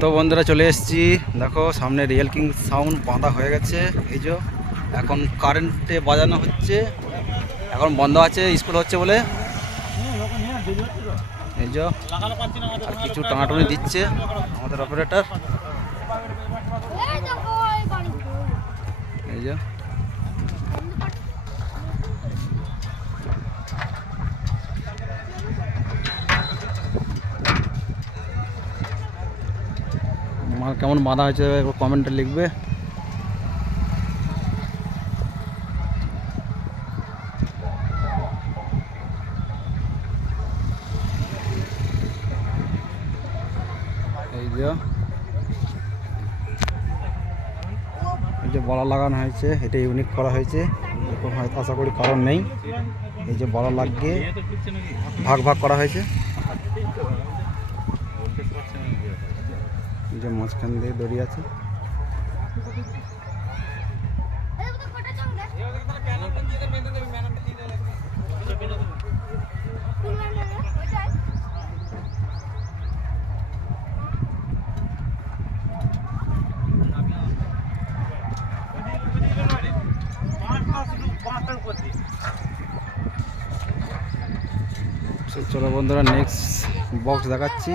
তো বন্ধুরা চলে এসেছি, দেখো সামনে রিয়েল কিং সাউন্ড বাঁধা হয়ে গেছে। এই যে এখন কারেন্টে বাজানো হচ্ছে, এখন বন্ধ আছে স্কুল হচ্ছে বলে। এই যে আর কিছু টানাটুনি দিচ্ছে আমাদের অপারেটর। এই যে মাল কেমন বাঁধা হয়েছে কমেন্টে লিখবে। এই যে বলা লাগানো হয়েছে, এটা ইউনিক করা হয়েছে, এরকম হয়তো আশা করি কারণ নেই। এই যে বলা লাগিয়ে ভাগ ভাগ করা হয়েছে। এই যে মাঝখান দিয়ে দড়ি আছে। চলো বন্ধুরা নেক্সট বক্স দেখাচ্ছি।